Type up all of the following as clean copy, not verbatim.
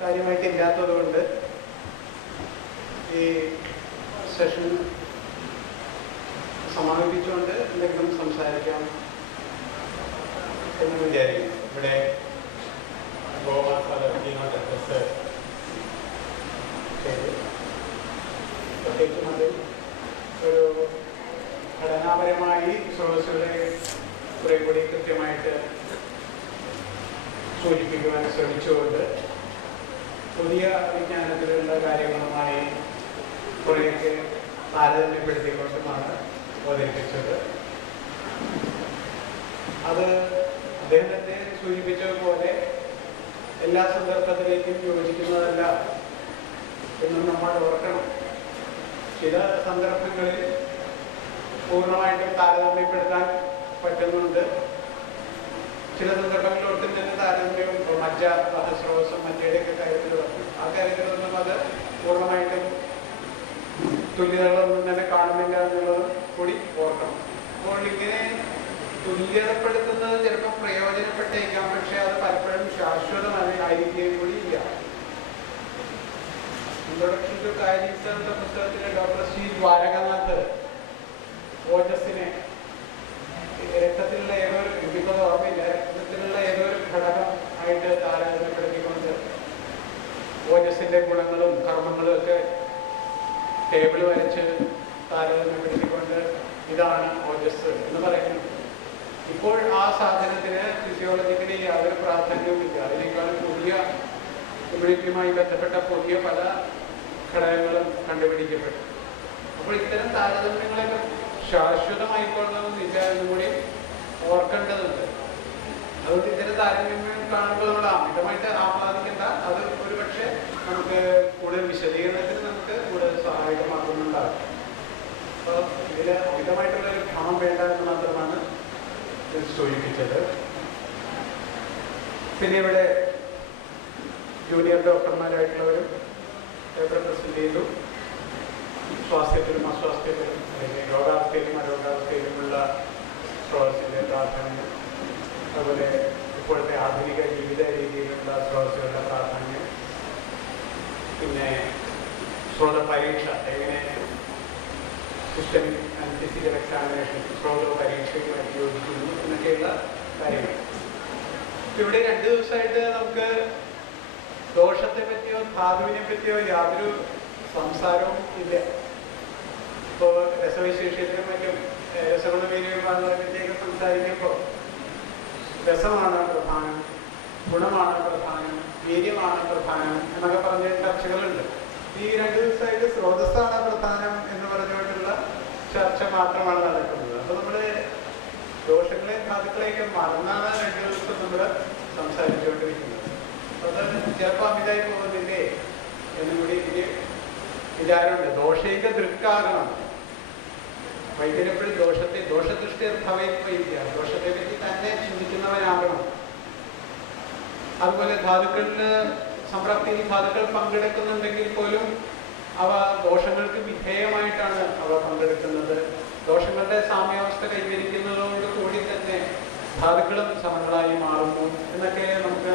കാര്യമായിട്ടില്ലാത്തതുകൊണ്ട് ഈ സെഷൻ സമാപിപ്പിച്ചുകൊണ്ട് എന്തെങ്കിലും സംസാരിക്കാം എന്ന് വിചാരിക്കുന്നു. ഇവിടെ ഗോവ അഡ്രസ് ചെയ്ത് പ്രത്യേകിച്ചും അത് ഒരു ഘടനാപരമായി സ്രോതസ്സുകളെ കുറെ കൂടി കൃത്യമായിട്ട് സൂചിപ്പിക്കുവാൻ ശ്രമിച്ചുകൊണ്ട് പുതിയ വിജ്ഞാനത്തിലുള്ള കാര്യങ്ങളുമായി കുറേയൊക്കെ താരതമ്യപ്പെടുത്തിക്കൊണ്ടുമാണ് അവതരിപ്പിച്ചത്. അത് അദ്ദേഹത്തെ സൂചിപ്പിച്ചതുപോലെ എല്ലാ സന്ദർഭത്തിലേക്കും യോജിക്കുന്നതല്ല എന്നും നമ്മൾ ഓർക്കണം. ചില സന്ദർഭങ്ങളിൽ പൂർണ്ണമായിട്ടും താരതമ്യപ്പെടുത്താൻ പറ്റുന്നുണ്ട്. ചില സന്ദർഭങ്ങളിൽ ഒട്ടും തന്നെ താരതമ്യം മജ്ജ സ്രോതസ്സും മറ്റേടെയൊക്കെ കാര്യത്തിൽ വന്നു. ആ കാര്യത്തിലൊന്നും അത് പൂർണ്ണമായിട്ടും തുല്യതകളൊന്നും തന്നെ കാണുന്നില്ല എന്നുള്ളത് കൂടി ഓർക്കണം. അപ്പോൾ ഇങ്ങനെ തുല്യതപ്പെടുത്തുന്നത് ചിലപ്പോൾ പ്രയോജനപ്പെട്ടേക്കാം, പക്ഷെ അത് പലപ്പോഴും ശാശ്വതമായിരിക്കുകയും കൂടി ഇല്ല. ഇൻട്രൊഡക്ഷൻ ടു കാരിക്സ് എന്ന പുസ്തകത്തിലെ ഡോക്ടർ സി ദ്വാരകനാഥ് ഓജസ്സിനെ രക്തത്തിലുള്ള ഏതൊരു, എനിക്കിപ്പോൾ ഓർമ്മയില്ല, രക്തത്തിലുള്ള ഏതൊരു ഘടകം ആയിട്ട് താരതമ്യപ്പെടുത്തിക്കൊണ്ട് ഓജസ്സിന്റെ ഗുണങ്ങളും കർമ്മങ്ങളും ഒക്കെ ടേബിൾ വരച്ച് താരതമ്യപ്പെടുത്തിക്കൊണ്ട് ഇതാണ് ഓജസ് എന്ന് പറയുന്നത്. ഇപ്പോൾ ആ സാധനത്തിന് ഫിസിയോളജിക്കലി യാതൊരു പ്രാധാന്യവും ഇല്ല. അതിനേക്കാളും പുതിയ ഇമ്മ്യൂണിറ്റിയുമായി ബന്ധപ്പെട്ട പുതിയ പല ഘടകങ്ങളും കണ്ടുപിടിക്കപ്പെട്ടു. അപ്പോൾ ഇത്തരം താരതമ്യങ്ങളെ ശാശ്വതമായിക്കൊള്ളണമെന്നില്ല എന്നും കൂടി ഓർക്കേണ്ടതുണ്ട്. അതുകൊണ്ട് ഇത്തരം താരതമ്യം കാണുമ്പോൾ നമ്മൾ അമിതമായിട്ട് ആഹ്ലാദിക്കേണ്ട. അത് ഒരുപക്ഷെ നമുക്ക് കൂടുതൽ വിശദീകരണത്തിന് നമുക്ക് കൂടുതൽ സഹായകമാക്കുന്നുണ്ടാകും. അപ്പോൾ ഇതിൽ അമിതമായിട്ടുള്ളൊരു ഭ്രമം വേണ്ട എന്ന് മാത്രമാണ് സൂചിപ്പിച്ചത്. പിന്നെ ഇവിടെ ജൂനിയർ ഡോക്ടർമാരായിട്ടുള്ളവരും പേപ്പർ പ്രസന്റ് ചെയ്തു. സ്വാസ്ഥ്യത്തിലും അസ്വാസ്ഥ്യത്തിലും അല്ലെങ്കിൽ രോഗാവസ്ഥയിലും അരോഗാവസ്ഥയിലുമുള്ള സ്രോതസ്സിൻ്റെ പ്രാധാന്യം, അതുപോലെ ഇപ്പോഴത്തെ ആധുനിക ജീവിത രീതിയിലുള്ള സ്രോതസ്സുകളുടെ പ്രാധാന്യം, പിന്നെ സ്രോത പരീക്ഷ എങ്ങനെ സിസ്റ്റമിക് ആൻഡ് ഫിസിക്കൽ എക്സാമിനേഷൻ സ്രോത പരീക്ഷയുമായിട്ട് യോജിക്കുന്നു എന്നൊക്കെയുള്ള കാര്യങ്ങൾ. ഇവിടെ 2 ദിവസമായിട്ട് നമുക്ക് ദോഷത്തെ പറ്റിയോ ധാതുവിനെ പറ്റിയോ യാതൊരു സംസാരവും ഇല്ല. ഇപ്പോൾ രസവിശേഷത്തിനും മറ്റും രസഗുണമേന്യ വിഭാഗങ്ങളെ പറ്റിയൊക്കെ സംസാരിക്കുമ്പോൾ രസമാണ് പ്രധാനം, ഗുണമാണ് പ്രധാനം, വീര്യമാണ് പ്രധാനം എന്നൊക്കെ പറഞ്ഞ ചർച്ചകളുണ്ട്. ഈ 2 ദിവസമായിട്ട് സ്രോതസ്സാണ് പ്രധാനം എന്ന് പറഞ്ഞുകൊണ്ടുള്ള ചർച്ച മാത്രമാണ് നടക്കുന്നത്. അപ്പോൾ നമ്മൾ ദോഷങ്ങളെയും ധാതുക്കളെയൊക്കെ മറന്നാണ് 2 ദിവസം നമ്മൾ സംസാരിച്ചുകൊണ്ടിരിക്കുന്നത്. അത് ചിലപ്പോൾ അമിതമായി പോകുന്നില്ലേ എന്നും കൂടി എനിക്ക് വിചാരമുണ്ട്. ദോഷൈക ദൃക്കാകണം. വൈദ്യനെപ്പോഴും ദോഷദൃഷ്ടി ഭവയില്ല, ദോഷത്തെ പറ്റി തന്നെ ചിന്തിക്കുന്നവനാകണം. അതുപോലെ ധാതുക്കളിൽ സംപ്രാപ്തിയിൽ ധാതുക്കൾ പങ്കെടുക്കുന്നുണ്ടെങ്കിൽ പോലും അവ ദോഷങ്ങൾക്ക് വിധേയമായിട്ടാണ് അവ പങ്കെടുക്കുന്നത്. ദോഷങ്ങളുടെ സാമ്യാവസ്ഥ കൈവരിക്കുന്നതോട് കൂടി തന്നെ ധാതുക്കളും സമങ്ങളായി മാറുന്നു എന്നൊക്കെ നമുക്ക്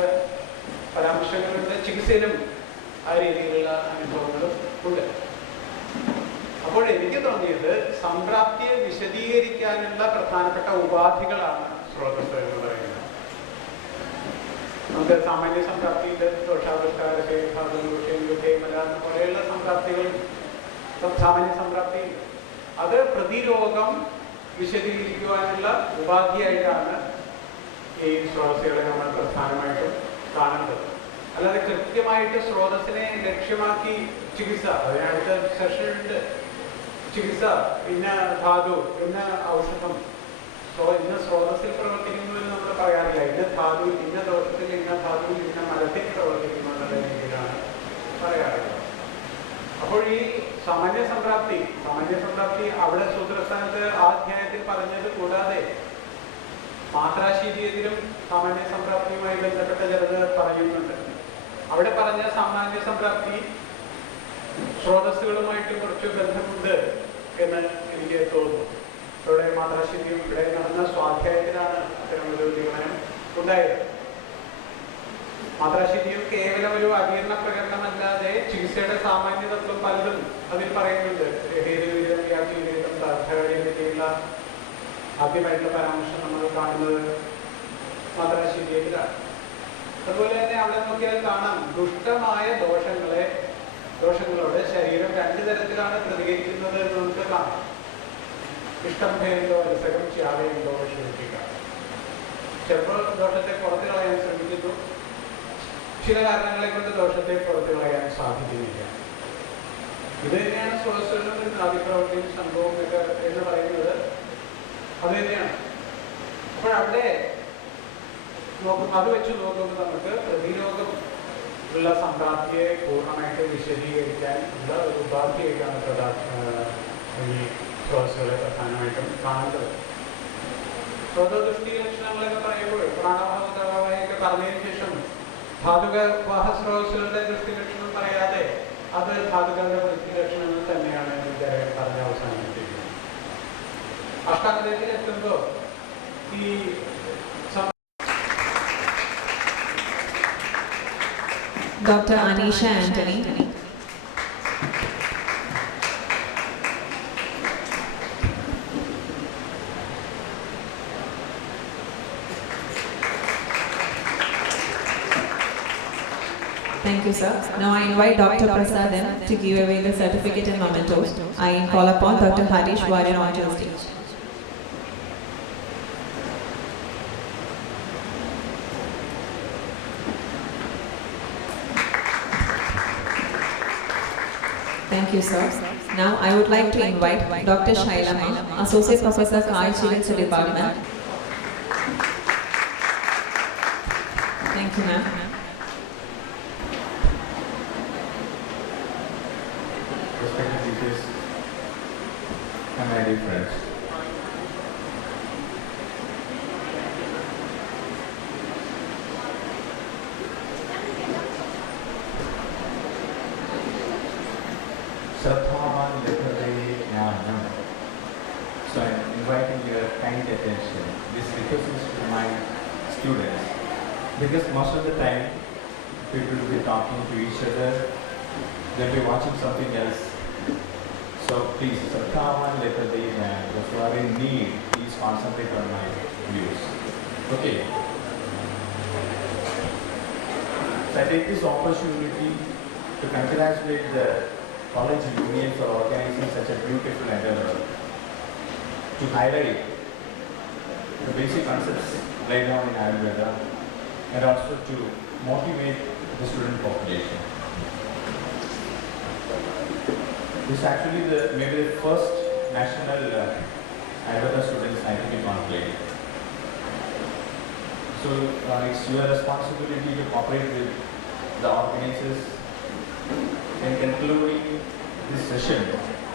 പരാമർശങ്ങളുണ്ട്. ചികിത്സയിലും ആ രീതിയിലുള്ള അനുഭവങ്ങളും ഉണ്ട്. അപ്പോൾ എനിക്ക് തോന്നിയത് സംപ്രാപ്തിയെ വിശദീകരിക്കാനുള്ള പ്രധാനപ്പെട്ട ഉപാധികളാണ് സ്രോതസ്സ് എന്ന് പറയുന്നത്. നമുക്ക് സാമാന്യ സംപ്രാപ്തിയുടെ ദോഷാവിഷ്കാര പോലെയുള്ള സംപ്രാപ്തികൾ, സാമാന്യ സംപ്രാപ്തി, അത് പ്രതിരോഗം വിശദീകരിക്കുവാനുള്ള ഉപാധിയായിട്ടാണ് ഈ സ്രോതസ്സുകളെ നമ്മൾ പ്രധാനമായിട്ടും കാണേണ്ടത്. അല്ലാതെ കൃത്യമായിട്ട് സ്രോതസ്സിനെ ലക്ഷ്യമാക്കി ചികിത്സ, അതിനടുത്ത സെഷനുണ്ട്, ചികിത്സ ഇന്ന ധാതു ഇന്ന ഔഷധം ഇന്ന സ്രോതസ്സിൽ പ്രവർത്തിക്കുന്നു എന്ന് നമ്മൾ പറയാറില്ല. ഇന്ന ധാതു ഇന്ന ദോഷത്തിൽ ഇന്ന ധാതു ഇന്ന മലത്തിൽ പ്രവർത്തിക്കുന്നു എന്നുള്ള രീതിയിലാണ് പറയാറുള്ളത്. അപ്പോൾ ഈ സാമാന്യ സംപ്രാപ്തി അവിടെ സൂത്രസ്ഥാനത്ത് ആ അധ്യായത്തിൽ പറഞ്ഞത് കൂടാതെ മാത്രാശീതിയിലും സാമാന്യ സംപ്രാപ്തിയുമായി ബന്ധപ്പെട്ട ചിലത് പറയുന്നുണ്ട്. അവിടെ പറഞ്ഞ സാമാന്യ സംപ്രാപ്തി സ്രോതസ്സുകളുമായിട്ട് കുറച്ച് ബന്ധമുണ്ട് എന്ന് എനിക്ക് തോന്നുന്നു. ഇവിടെ മാത്രാശീതിയും ഇവിടെ നടന്ന സ്വാധ്യായത്തിലാണ് അത്തരം ഒരു നിഗമനം ഉണ്ടായത്. മാത്രാശുദ്ധിയും കേവലം ഒരു അജീർണ പ്രകടനമല്ലാതെ ചികിത്സയുടെ സാമാന്യ തത്വം പലതും അതിൽ പറയുന്നുണ്ട്. ഹേതുവിധം വ്യാഖ്യാനം പറ്റിയുള്ള ആദ്യമായിട്ടുള്ള പരാമർശം നമ്മൾ കാണുന്നത് മാത്രാശുദ്ധിയിലാണ്. അതുപോലെ തന്നെ അവിടെ നോക്കിയാൽ കാണാം, ദുഷ്ടമായ ദോഷങ്ങളോട് ശരീരം രണ്ടു തരത്തിലാണ് പ്രതികരിക്കുന്നത് എന്ന് നമുക്ക് കാണാം. ഇഷ്ടം ഭേദോ രസകം ത്യാഗയുണ്ടോ ശ്രമിക്കുക. ചിലപ്പോൾ ദോഷത്തെ പുറത്തു കളയാൻ ശ്രമിക്കുന്നു, ചില കാരണങ്ങളെ കൊണ്ട് ദോഷത്തെ പുറത്തു കളയാൻ സാധിക്കുന്നില്ല. ഇത് തന്നെയാണ് സ്രോതസ്സുകളും അതിപ്രവൃത്തിയും സംഭവം എന്ന് പറയുന്നത്. അത് തന്നെയാണ്. അപ്പോഴവിടെ അത് വെച്ച് നോക്കുമ്പോൾ നമുക്ക് പ്രതിരോധം ഉള്ള സമ്പ്രാപ്തിയെ പൂർണ്ണമായിട്ട് വിശദീകരിക്കാൻ ഉള്ള ഒരു ഉപാധിയായിട്ടാണ് ഈ സ്രോതസ്സുകളെ പ്രധാനമായിട്ടും കാണുന്നത്. സ്രോതദൃഷ്ടി ലക്ഷണങ്ങളൊക്കെ പറയുമ്പോൾ പ്രാണവാഹൊക്കെ പറഞ്ഞതിന് ശേഷം ധാതുകവാഹ സ്രോതസ്സുകളുടെ ദൃഷ്ടി ലക്ഷണം പറയാതെ അത് ധാതുക്കളുടെ ദൃഷ്ടി ലക്ഷണങ്ങൾ തന്നെയാണ് ഇദ്ദേഹം പറഞ്ഞ അവസാനിപ്പിക്കുന്നത്. അഷ്ടാംഗത്തിൽ എത്തുമ്പോൾ ഈ Dr. Anisha Anthony. Thank you, sir. Now I invite Dr. Prasadhan to give away the certificate and mementos. I call upon Dr. Harish Warren onto the stage. Thank you, sir. Now I would like to invite Dr. Shailama, Associate Professor, Chikiৎসা Department. Thank you, ma'am. Respected teachers and my dear friends, Shraddhavan Lekhadehi Jnanam. So I am inviting your kind attention. This request is to my students, because most of the time people will be talking to each other, they'll be watching something else. So please, Shraddhavan Lekhadehi Jnanam. If you are in need, please concentrate on my views. Okay. So I take this opportunity to congratulate the College Union for organizing such a beautiful endeavor to highlight the basic concepts laid down in Ayurveda and also to motivate the student population. This is actually maybe the first national Ayurveda student scientific conclave. So it's your responsibility to cooperate with the organizers in concluding this session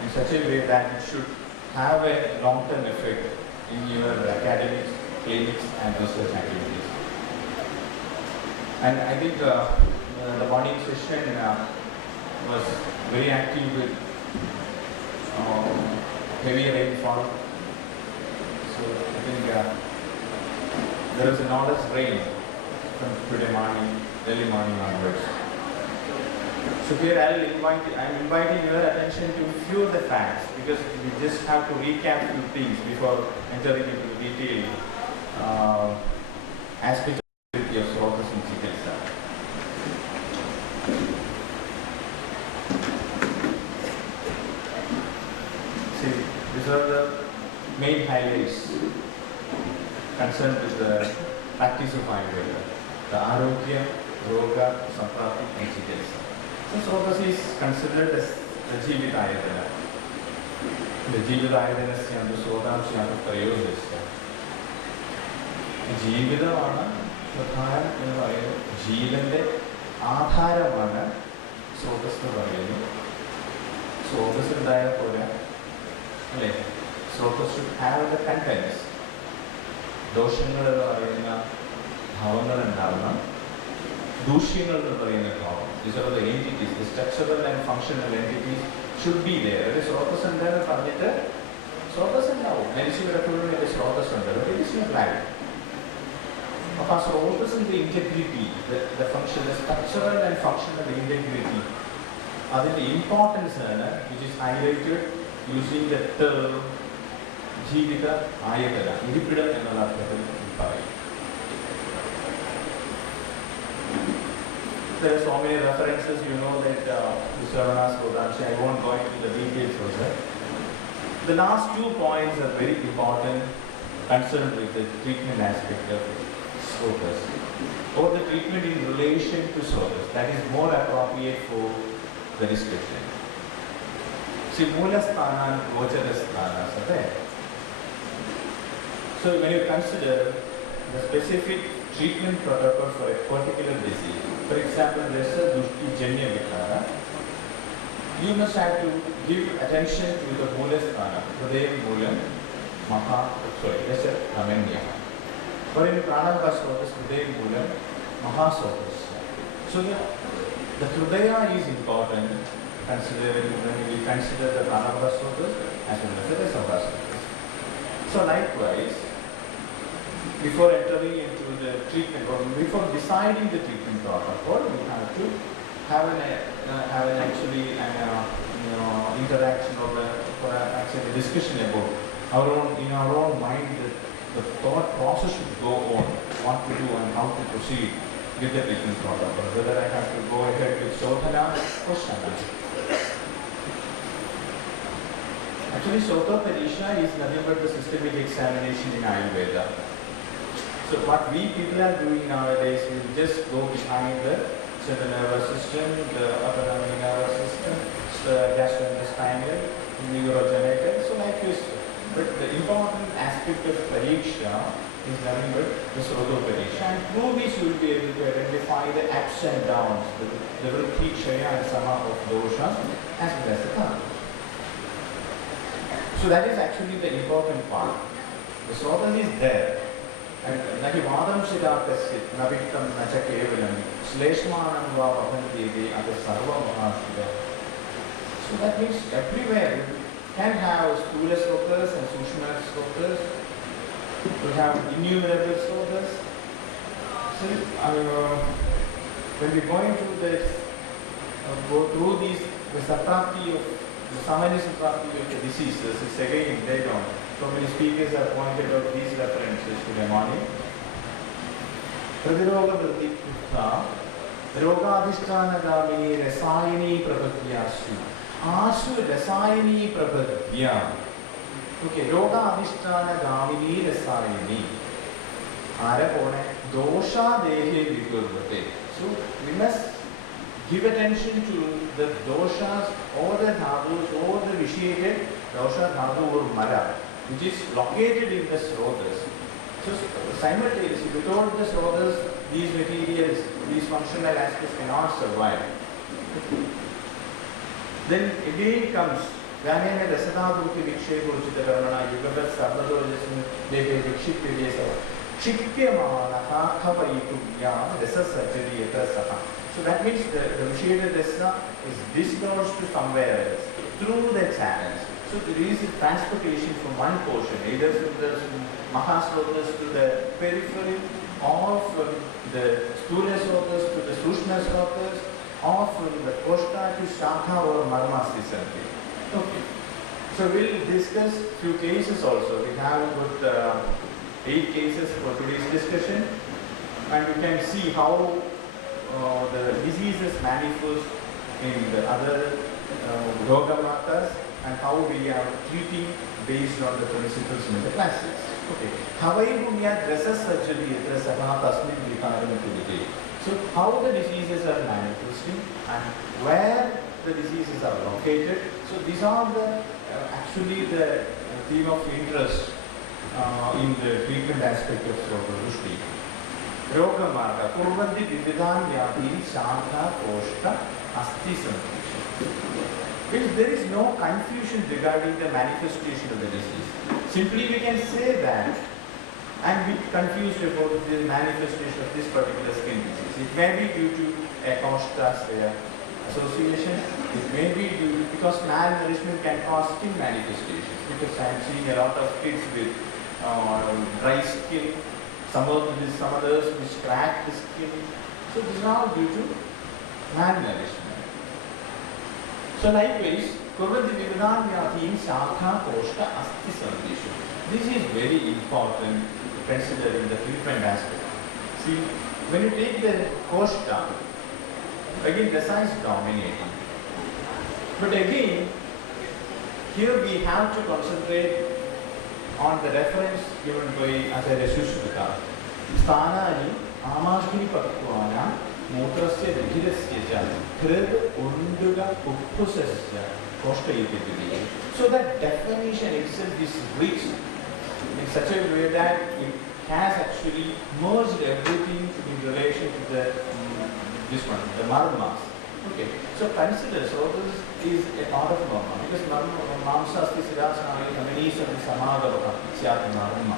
in such a way that it should have a long-term effect in your academics, clinics and research activities. And I think the morning session was very active with heavy rainfall. So I think there was an enormous rain from today morning, early morning onwards. So here I'm inviting your attention to few of the facts, because we just have to recap few things before entering into detail aspects of Srotas in Chikiৎসা. See, these are the main highlights concerned with the practice of Ayurveda: the Arogya, Roga, Samprati and Chikiৎসা. So Srotas is considered as the Jivita Ayurveda. The Jivita Ayurveda is the Srotam Shyam Prayodasya. ജീവിതമാണ് പ്രധാനം എന്ന് പറയുന്നത്. ജീവന്റെ ആധാരമാണ് സ്രോതസ് എന്ന് പറയുന്നത്. സ്രോതസ് ഉണ്ടായാൽ പോലെ അല്ലേ, സ്രോതസ് ഷുഡ് ഹാവ് ദ കണ്ടൻസ്. ദോഷങ്ങൾ എന്ന് പറയുന്ന ഭാവങ്ങൾ ഉണ്ടാവണം, ദൂഷ്യങ്ങൾ എന്ന് പറയുന്ന ഭാവം. These are the entities, the structural and functional entities should be there. അതായത് സ്രോതസ് ഉണ്ടെന്ന് പറഞ്ഞിട്ട് സ്രോതസ് ഉണ്ടാവും. മനുഷ്യരുടെ സ്രോതസ് ഉണ്ട്, but it is not right. of our srotas in the integrity, the function, the structural and functional integrity. അതിൻ്റെ ഇമ്പോർട്ടൻസ് ആണ് which is highlighted using the term ജീവിത ആയതന, ഇരിപ്പിടം എന്നുള്ള അർത്ഥത്തിൽ പറയും. There are so many references, you know that Sravana's Godanshi, I won't go into the details of that. The last 2 points are very important, concerned with the treatment aspect of srotas, or the treatment in relation to srotas. That is more appropriate for the discussion. See, Moolasthana and Gocharasthana are there. So when you consider the specific treatment protocol for a particular disease, for example, Rasa Dushti Janya Vikara, you must have to give attention to the Moolasthana, Hridaya Moolam, Rasa Ramanya. For in Pranavasrotas, Hridaya Moolam, Mahasrotas. So the Hridaya is important, considering when we consider the Pranavasrotas as well as the Rasavasrotas. So likewise, before entering into the treatment or before deciding the treatment protocol, we have to have an interaction or actually discussion about our own, in our own mind, the thought process should go on, what to do and how to proceed with the treatment protocol, whether I have to go ahead with Shodhana or Shana. Actually, Sotoparisha is nothing but the systemic examination in Ayurveda. So what we people are doing nowadays, we just go behind the central nervous system, the autonomic nervous system, the gastrointestinal, neurogenital, so like this. But the important aspect of Pariksha is nothing but the Srotoparisha. And through this you will be able to identify the ups and downs, the vritti, kshaya and sama of dosha as well as the karma. So that is actually the important part. The Srotas is there. Naki vadam siddhatasit naviktam nacha kevalam shleshmanam va vahanti adi sarva mahashida. So that means everywhere you can have sthula srotas and sushma srotas. You have innumerable srotas. So when we go into this, go through these, the saprapti of the samanya saprapti of the diseases is again laid on. So many speakers have pointed out these references today morning. Pradiroga Pratikutta, Rogadhisthanagamini Rasayani Prabhadhyasu. Asu Rasayani Prabhadhya. Okay, Rogadhisthanagamini Rasayani. Arapone, Dosha Dehe Vigurvate. So we must give attention to the doshas or the dhavus or the vitiated dosha, dhatu or mara, which is located in the srotas. So simultaneously, without the srotas, these materials, these functional aspects cannot survive. Then again comes Gyanena Rasadhaduki Vikshepo Chittakarmana Yugavat Sabbadojasin Deve Vikshipyesa Chikhyamana Kavayitumya Rasa Surgery Etrasaha. So that means the vitiated rasa is dislodged to somewhere else through the channels. So there is a transportation from one portion, either from the Mahasrotas to the periphery, or from the Sthula Srotas to the Sushma Srotas, or from the Koshta to Shakha or Marma Sisanti. Okay. So we'll discuss few cases also. We have about 8 cases for today's discussion, and you can see how the diseases manifest in the other yoga matas and how we are treating based on the principles in the classes. Okay. So how the diseases are manifesting and where the diseases are located. So these are the actually the theme of interest in the treatment aspect of Srotadushti. Rogamarga, Kurvandi Vividan Vyadhi Shantha Koshta Asti Santisha. Because there is no confusion regarding the manifestation of the disease. Simply we can say that and be confused about the manifestation of this particular skin disease. It may be due to a Koshta association. It may be due because malnourishment can cause skin manifestations. Because I am seeing a lot of kids with dry skin. some others which crack the skin. So this is all due to malnourishment. So likewise, Kurvanti Vividan Vyathim Shakha Koshta Asti Sandishu. This is very important to consider in the treatment aspect. See, when you take the Koshta, again dasa is dominating. But again, here we have to concentrate on the reference given by Acharya Sushruta. Sthanani Amashkini Patvana Mutrasya Vigirasya Cha Krid Unduga Uppusasya Koshta Iti. So that definition itself is rich in such a way that it has actually merged everything in relation to the the marmas. Okay, so consider, so this is a part of marma because mamsa asti sirasana is and samadava syat marma.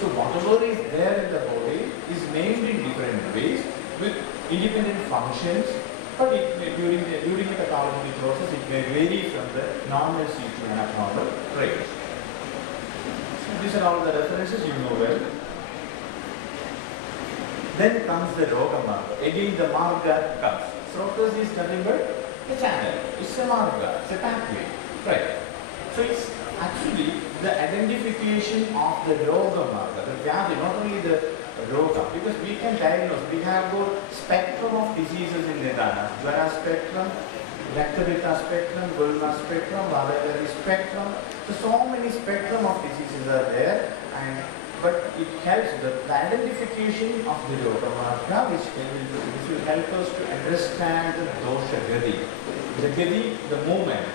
So whatever is there in the body is named in different ways with independent functions, but it may, during the pathology process it may vary from the normalcy to an abnormal trait. So these are all the references you know well. Then comes the Roga Marga. Again the Marga comes. Srotas is nothing but a channel. It's a Marga, it's a pathway. Right. So it's actually the identification of the Roga Marga, the Vyadhi, not only the Roga, because we can diagnose, we have got spectrum of diseases in Nidana. Jvara spectrum, Raktabita spectrum, Gulma spectrum, Vadavari spectrum. So many spectrum of diseases are there, but it helps the identification of the Roga Marga, which will help us to understand the dosha gadi. The gadi, the movement.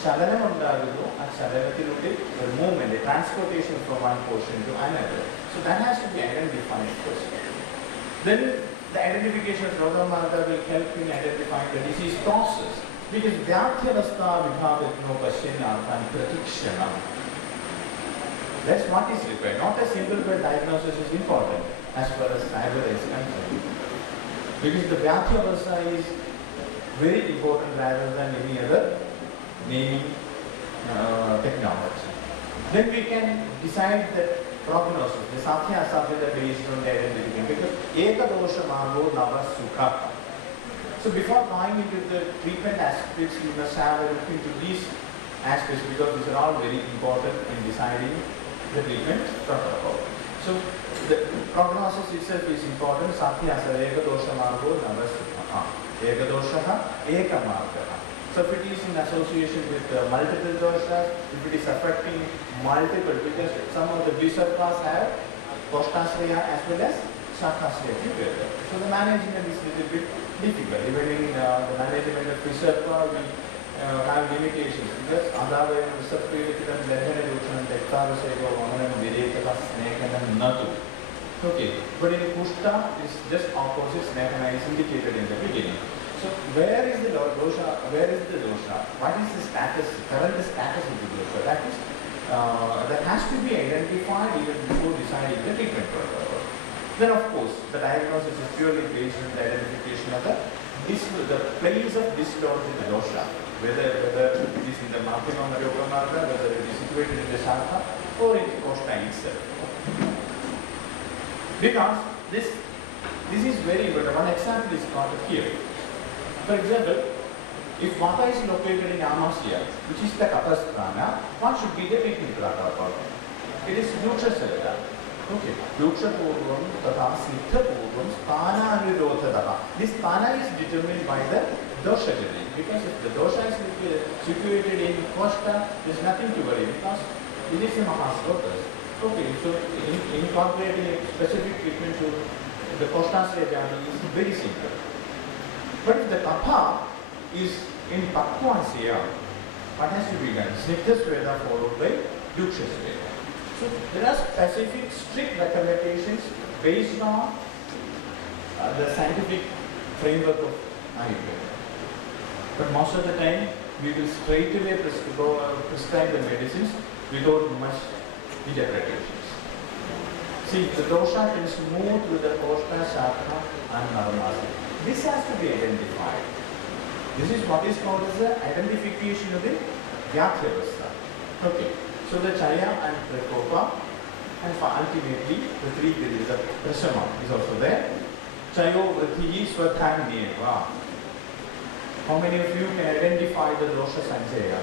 Shalanam undagudu, and shalanatinutti, the movement, the transportation from one portion to another. So that has to be identified first. Then the identification of Roga Marga will help in identifying the disease process. Because Vyathyavastha Vibhagatno Pasyanarthan Pratikshanam. That's what is required. Not a simple diagnosis is important as far as cyber is concerned. Because the Vyathyavastha is very important rather than any other naming technology. Then we can decide the prognosis, the Sathya Asatya based on the identification. Because Ekadosha Margo Nava Sukha. So before going into the treatment aspects, you must have a look into these aspects because these are all very important in deciding the treatment protocol. So the prognosis itself is important. Sathya Asatya Ekadosha Margo Nava Sukha. Ekadosha Eka Marga. So if it is in association with multiple doshas, if it is affecting multiple, because some of the Visarpas have Koshtasraya as well as Shaktasraya together. So the management is a little bit difficult. Even in the management of Visarpa, we have limitations because Adavaya Visarpirikitam Lendana Duchan, Tektarasego, Vamanam, Virekata, Snekanam, Natu. Okay, but in Kushta, it's just opposite. Snekana is indicated in the beginning. So where is the dosha? Where is the dosha? What is the status? Current status of the dosha? That is, that has to be identified even before deciding the treatment protocol. Then of course, the diagnosis is purely based on the identification of the place of dislodge in the dosha. Whether it is in the Madhyama Yoga Marga, whether it is situated in the Shakha or in the Koshta itself. Because this is very important. One example is got here. For example, if Vata is located in Amasya, which is the Kapasthana, what should be the treatment protocol? It is Yuksha Salata. Okay. Yuksha Purvam, Tata Siddha Purvam, Sthana Nirodhadaha. This Sthana is determined by the dosha gadi. Because if the dosha is situated in Koshta, there is nothing to worry because it is a Mahasrotas. Okay, so incorporating a specific treatment to the Koshtasraya Jani is very simple. But if the kapha is in Pattvasya, what has to be done? Snigdha Sweda followed by Yuksha Sweda. So there are specific strict recommendations based on the scientific framework of Ayurveda. But most of the time, we will straight away prescribe the medicines without much interpretations. See, the dosha tends to move through the Koshta, Shakha and Navamasa. This has to be identified. This is what is called as the identification of the Vyathyavastha. Okay, so the Chaya and Prakopa and ultimately the three there is a prasama is also there. Chayo vriddhi swadharmyeva. How many of you can identify the dosha sanjaya?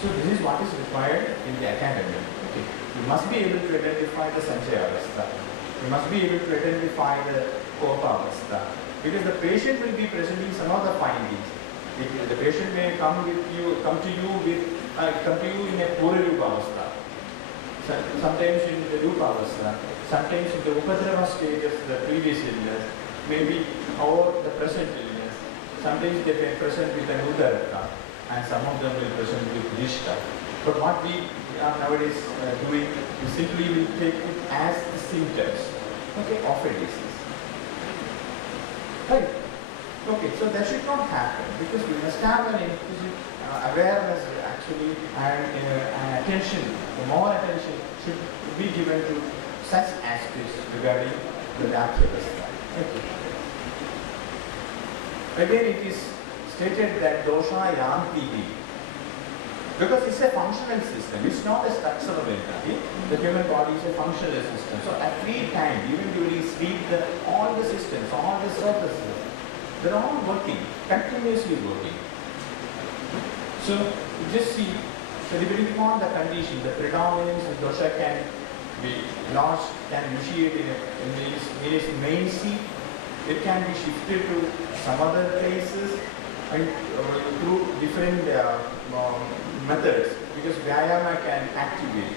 So this is what is required in the academy. Okay. You must be able to identify the sanjaya avastha. You must be able to identify the kopa avastha. Because the patient will be presenting some of the findings. The patient may come to you in a purarupa avastha. Sometimes in the rupa avastha. Sometimes in the upadrama stage of the previous illness. Maybe or the present illness. Sometimes they may present with an udarata. And some of them will present with rishta. But what we are nowadays doing is simply will take it as the symptoms, okay, of a disease. Right? Okay, so that should not happen because we must have an implicit awareness actually and attention. The more attention should be given to such aspects regarding the Vyakhyavastha. Okay. Again, it is stated that dosha yantihi, because it's a functional system, it's not a structural entity. The human body is a functional system. So at free time, even during sleep, all the systems, all the surfaces, they're all working, continuously working. So you just see, so depending upon the condition, the predominance of dosha can be lost, can initiate in its main seat. It can be shifted to some other places and through different methods, because Vyayama can activate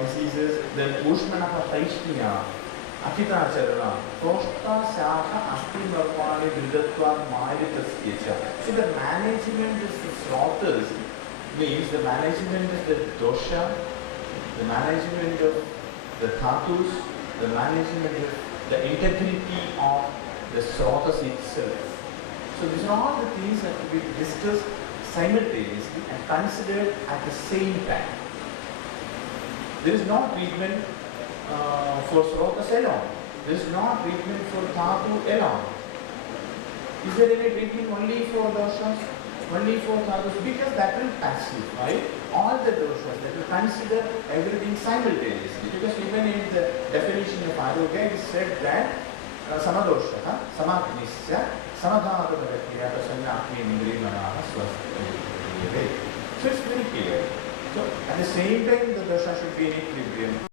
diseases. Then Ushmanaha Taishniya, Akitacharana, Koshta Shaka Asti Marpani Vridatva Maritaskecha. So the management of the slaughters means the management of the dosha, the management of the dhatus, the management of the integrity of the slaughters itself. So these are all the things that will be discussed simultaneously and considered at the same time. There is no treatment for srotas alone. There is no treatment for dhatu alone. Is there any treatment only for doshas? Only for dhatus? Because that will pacify all the doshas, that will consider everything simultaneously. Because even in the definition of Arogya, it is said that samadosha, samagnisya, samadhata bhagatiya, tasanya indriya manaha swasthya. So it's very clear. So at the same time, the dosha should be in equilibrium.